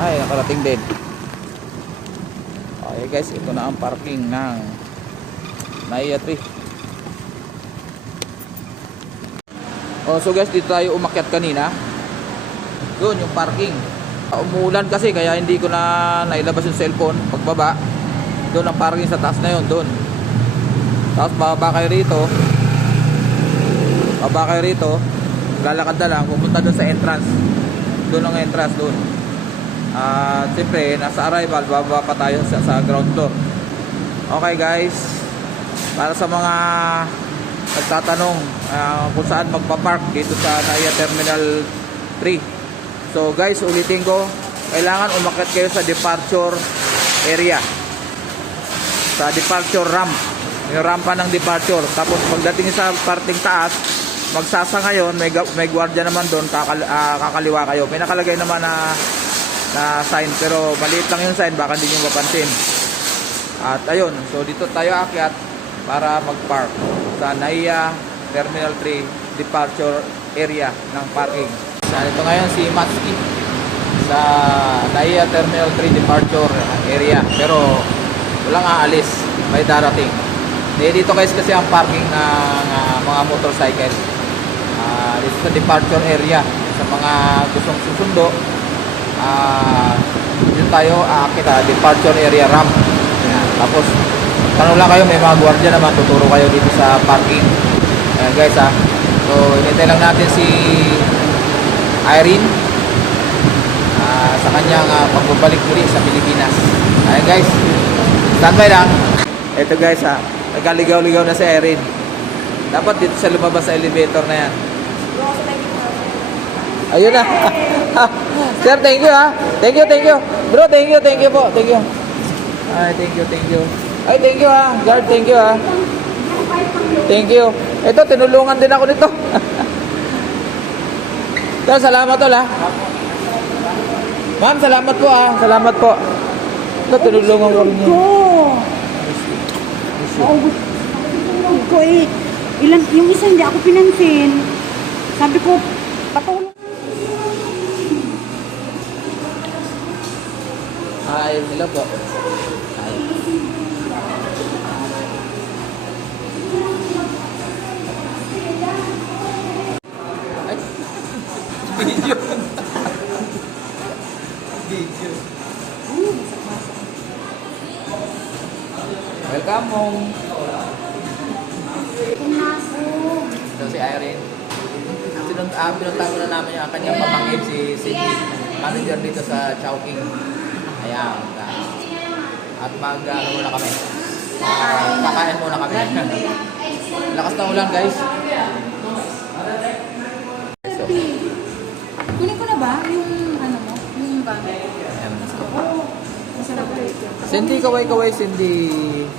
Ay, nakarating din. Okay guys, ito na ang parking ng Naiya 3. So guys, dito tayo umakyat kanina. Doon yung parking. Umuulan kasi kaya hindi ko na nailabas yung cellphone pagbaba. Doon ang parking sa taas na yun, doon. Tapos bababa kayo rito. Lalakad na lang, pupunta doon sa entrance. Doon ang entrance doon. Siyempre, nasa arrival, bababa pa tayo sa ground floor. Okay guys, para sa mga nagtatanong kung saan magpa-park dito sa Naiya Terminal 3. So guys, ulitin ko, kailangan umakyat kayo sa departure area. Sa departure ramp. Yung rampa ng departure. Tapos pagdating sa parting taas, magsasa ngayon, may gwardiya naman doon, kakaliwa kayo. May nakalagay naman na sign, pero maliit lang yung sign, baka hindi nyo mapansin. At ayun, so dito tayo akyat para mag-park sa Naiya Terminal 3 departure area ng parking. Ito ngayon si Matsuki sa Naiya Terminal 3 departure area, pero walang aalis, may darating. Dito guys kasi ang parking ng mga motorcycle. Dito sa departure area, sa mga gustong susundo, dito tayo aakit sa departure area ramp. Ayan. Tapos tanong lang kayo, may mga gwardiya naman, tuturo kayo dito sa parking. Ayan guys so hinintay lang natin si Irene sa kanyang pagbabalik muli sa Pilipinas. Ayan guys, standby lang. Ito guys nagkaligaw-ligaw na si Irene. Dapat dito sa lumabas sa elevator na yan. Ayun na. Sir, thank you Thank you. Bro, thank you po. Thank you. Ay, thank you. Ay, thank you Guard, thank you Thank you. Ito, tinulungan din ako nito. Sir, salamat tol Ma'am, salamat po Salamat po. Ito, tinulungan ko rin yun. Yung isa hindi ako pinansin. Sabi ko, patulong. Hi, hello po. Hi. Ay. Video. Welcome home. Ito si Irene. Pinuntahan na namin yung kanyang pamangkin si Cindy, manager dito sa Chowking. Ayan. At muna kami. Kakain muna kami. Lakas ng ulan guys. So, Kunin ko na ba yung mo? Yung gamit? Masarap ba ito? Cindy, kaway Cindy.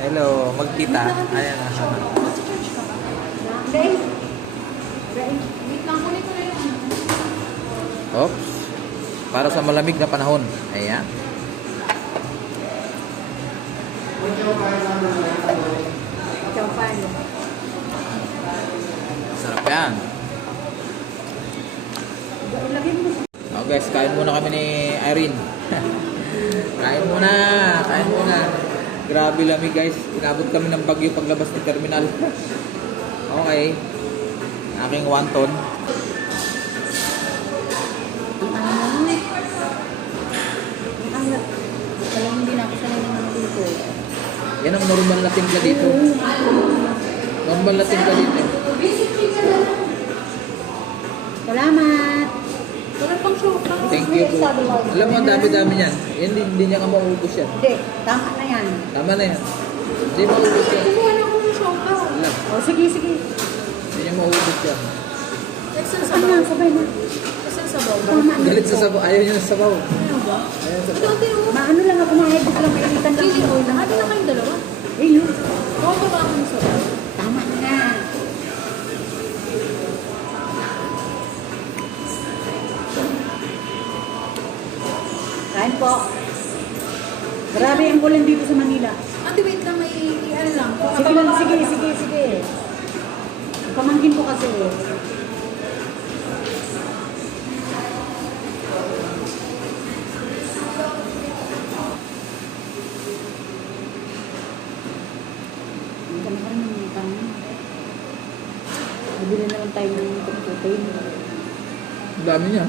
Hello, magkita. Ayan. Wait lang, kunin ko na yung Oops. Para sa malamig na panahon. Ayan. Sarap yan. Guys, kain muna kami ni Irene. Kain muna. Grabe lamig guys. Inabot kami ng bagyo paglabas ng terminal. Okay. Aking wonton. Hindi na ako sanay naman dito. Yan ang normal na timpla dito. Normal na timpla dito. Salamat. Sarap pang show. Thank you po. Alam mo, ang dami-dami yan. Yan, hindi niya ka maubos yan. Hindi, tama na yan. Tama na yan. Hindi maubos yan. Kumuha na ako ng show pa. Alam. O, sige. Hindi niya maubos yan. Saan na, sabay na. Saan sabaw? Galit sa sabaw. Ayaw niya ng sabaw. Ano ba? Ayaw sa sabaw. Maano lang ako, mahigit lang, mainitan lang. Chili oil. Hati na kayong dalawa. Ayun. Oo, ba ako ng sabaw? Tama na. Kain po. Grabe ang ulan dito sa Manila. Ate, wait lang. May ano lang. Sige lang, sige. Pamangkin ko kasi. tayo ng puputin. Ang dami niya.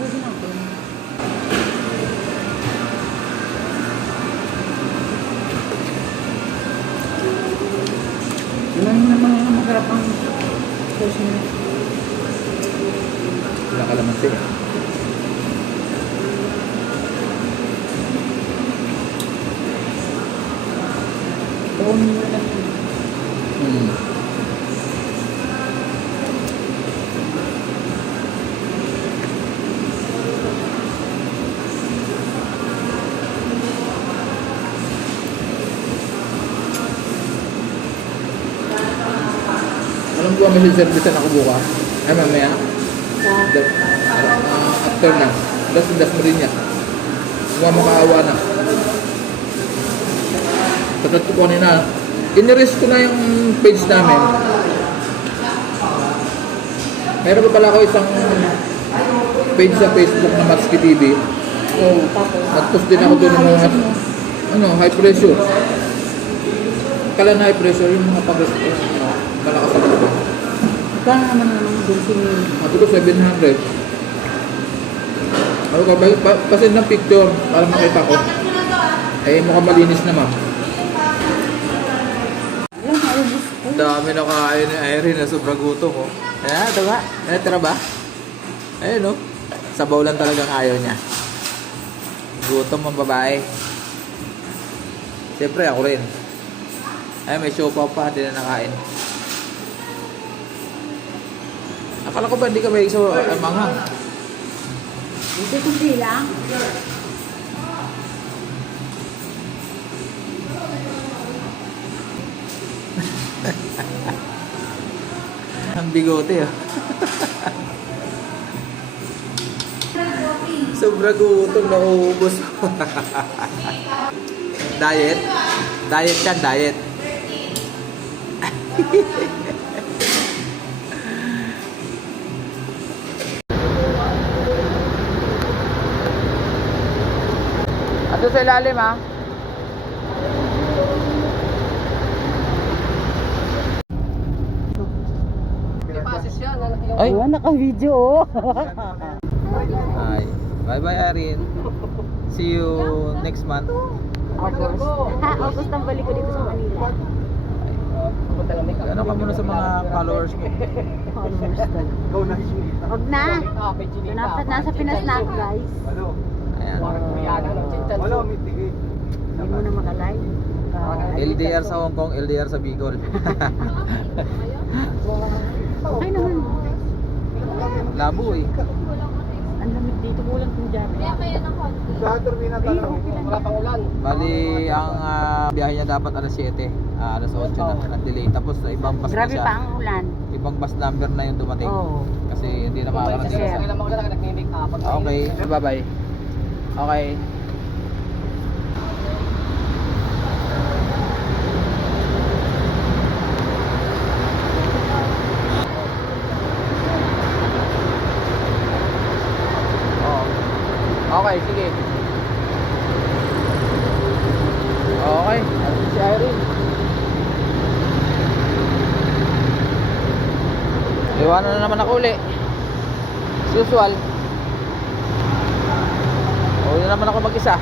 Pwede natin. Ilan mo naman yung magarap ang sauce niya. Wala kalamansi. Bawin mo lang yun. Hmm. Alam ko may service na ako bukas. Ay, mamaya. After na. Das mo rin niya. Huwag makaawa na. Tatat ko kanina. Inirest ko na yung page namin. Meron pa pala ako isang page sa Facebook na Matsuki TV. Oo, tapos. Nag-post din ako doon ng mga high pressure. Kala na high pressure yung mga malakas sa mga. Kaya naman naman bensin yun. Sabi ko 700. Ako ka, pasend ng picture para makita ko. Eh, mukhang malinis naman. Alam, naubos ko. Dami na kain ni Irene na sobrang gutom ko. Ayan, ito ba? Tira ba? Ayun o. Sabaw lang talagang ayaw niya. Gutom ang babae. Siyempre ako rin. Ay, may show pa, hindi na nakain. Akala ko ba hindi ka may iso manghang? Hindi ko bilang. Ang bigote ah. Sobra gutom na uubos. Diet? Diet yan, diet. Ato sa ilalim ah. Ay, Oo, naka-video oh. Hi. Bye-bye, Irene. See you next month. August. August ang balik ko dito sa Manila. Ano ka muna sa mga followers mo? Followers talaga. Huwag na. Dapat nasa Pinas na ako, guys. Ayan. Hindi mo na makalay. LDR sa Hong Kong, LDR sa Bicol. Okay naman. Labo eh. Ang lamig dito, kulang kong jacket. Bali, ang biyahe niya dapat alas 7. Alas 8 na. Nag-delay. Tapos ibang bus na Grabe siya. pa ang ulan. Ibang bus number na yung dumating. Oo. Kasi hindi na makakarating. Sir. Okay, bye-bye. Okay. Oo. Okay, sige. Okay, ayun si Irene. Iwanan na naman ako uli. As usual. Uwi na naman ako mag-isa.